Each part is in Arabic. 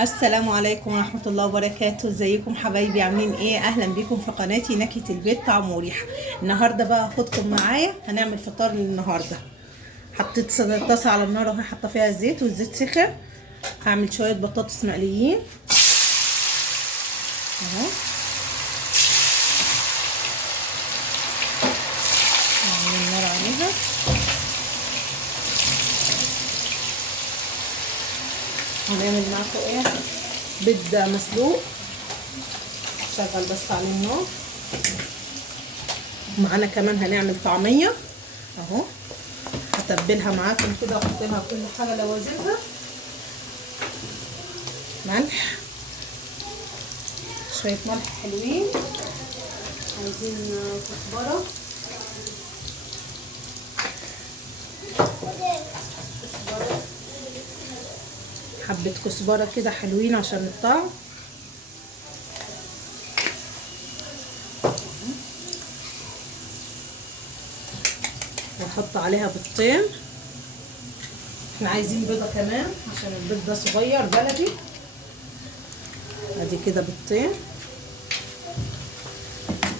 السلام عليكم ورحمة الله وبركاته. ازيكم حبايبي؟ عاملين ايه؟ اهلا بيكم في قناتي نكهة البيت طعم وريحة. النهاردة بقى هاخدكم معايا هنعمل فطار النهاردة. حطيت طاسة على النار اهي، حاطه فيها زيت والزيت سخن. هعمل شوية بطاطس مقليين اهو. هعمل النار عليها. هنعمل معاكم ايه؟ بيض مسلوق. شغل بس على النار. معانا كمان هنعمل طعمية اهو. هتبلها معاكم كده واحط لها كل حاجة لوازمها. ملح، شوية ملح حلوين. عايزين كزبرة، حبة كزبرة كده حلوين عشان الطعم. وهحط عليها بيضتين. احنا عايزين بيضة كمان عشان البيض ده صغير بلدي. ادي كده بيضتين.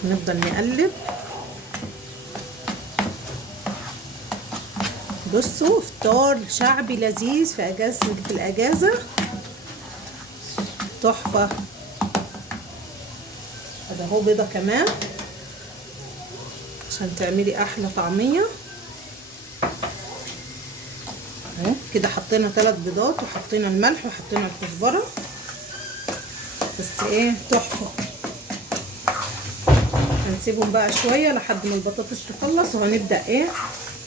نفضل نقلب. بصوا فطار شعبي لذيذ في الاجازة تحفة. ادي اهو بيضة كمان عشان تعملي احلى طعمية اهو. كده حطينا 3 بيضات وحطينا الملح وحطينا الكزبرة. بس ايه تحفة. هنسيبهم بقى شوية لحد ما البطاطس تخلص وهنبدأ ايه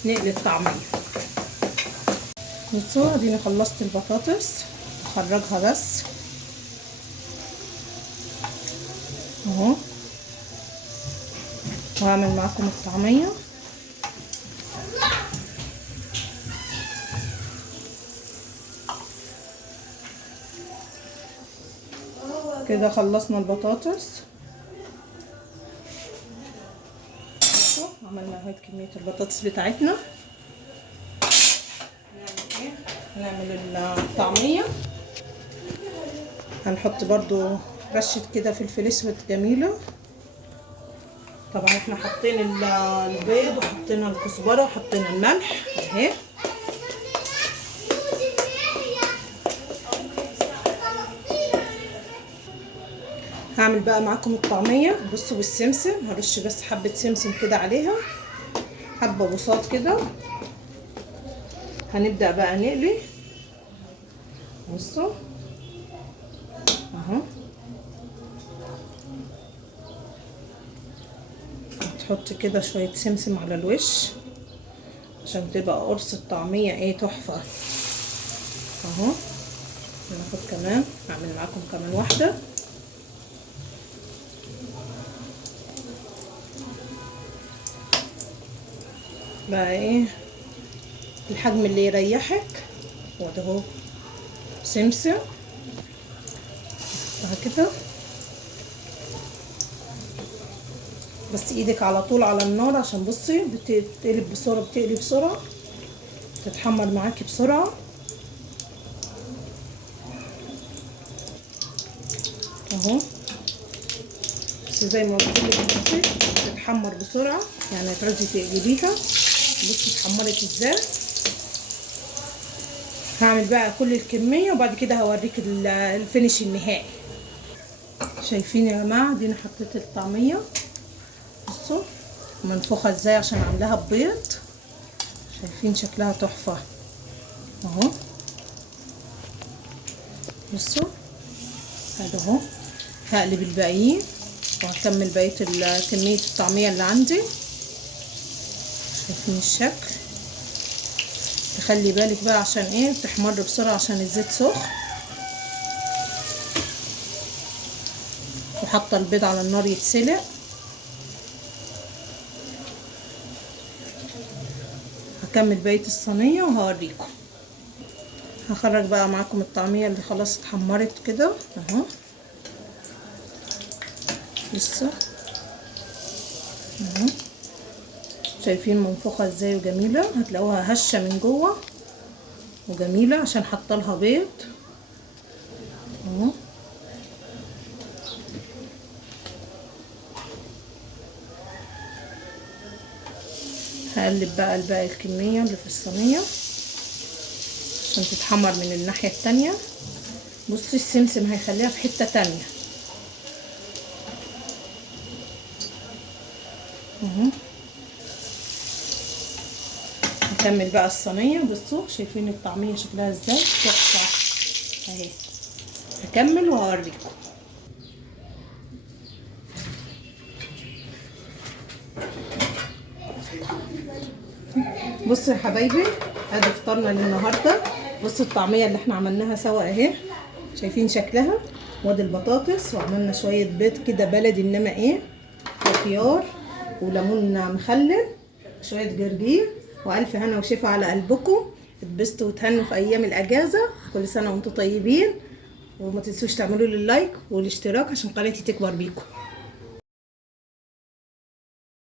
نقلي الطعمية. بصوا اديني خلصت البطاطس. اخرجها بس اهو. وهعمل معاكم الطعمية. كده خلصنا البطاطس. عملنا هاي كمية البطاطس بتاعتنا. هنعمل ايه؟ هنعمل الطعمية. هنحط برضو رشة كده فلفل اسود جميلة. طبعا احنا حطينا البيض وحطينا الكزبرة وحطينا الملح اهي. هعمل بقى معاكم الطعمية. بصوا بالسمسم، هرش بس حبة سمسم كده عليها، حبة بساط كده. هنبدأ بقى نقلي. بصوا اهو. تحط كده شوية سمسم على الوش عشان تبقى قرص الطعمية ايه تحفة اهو. هناخد كمان، هعمل معاكم كمان واحدة. بقى ايه الحجم اللي يريحك. وده اهو سمسم كده. بس ايدك على طول على النار عشان بصي بتقلب بسرعه، بتقلي بسرعه، تتحمر معاكي بسرعه اهو. بس زي ما قلت لك بصي تتحمر بسرعه، يعني تعوزي تقلبيها. بصي اتحمرت ازاي. هعمل بقى كل الكميه وبعد كده هوريك الفينش النهائي. شايفين يا جماعه؟ دي انا حطيت الطعميه. بصوا منفوخه ازاي عشان عاملاها ببيض. شايفين شكلها تحفه اهو. بصوا هذا اهو. هقلب الباقيين وهكمل بقيه كميه الطعميه اللي عندي. شايفين الشكل؟ تخلي بالك بقى عشان ايه تحمر بسرعه عشان الزيت سخن. وحاطه البيض على النار يتسلق. هكمل بقيه الصينيه وهوريكم. هخرج بقى معاكم الطعميه اللي خلاص اتحمرت كده اهو. لسه اهو. شايفين منفوخه ازاي وجميله. هتلاقوها هشه من جوه وجميله عشان حاطه لها بيض. هقلب بقى الباقي الكمية اللي في الصينية عشان تتحمر من الناحية التانية. بصي السمسم هيخليها في حتة تانية اهو. نكمل بقى الصينية. بصوا شايفين الطعمية شكلها ازاي تحفة اهي. هكمل وهوريكم. بصوا يا حبايبي ادي فطارنا للنهارده. بصوا الطعميه اللي احنا عملناها سوا اهي، شايفين شكلها. وادي البطاطس، وعملنا شويه بيض كده بلدي انما ايه، وخيار وليمون مخلل، شويه جرجير. والف هنا وشفا على قلبكم. اتبسطوا وتهنوا في ايام الاجازه. كل سنه وانتم طيبين. وما تنسوش تعملوا لي اللايك والاشتراك عشان قناتي تكبر بيكم.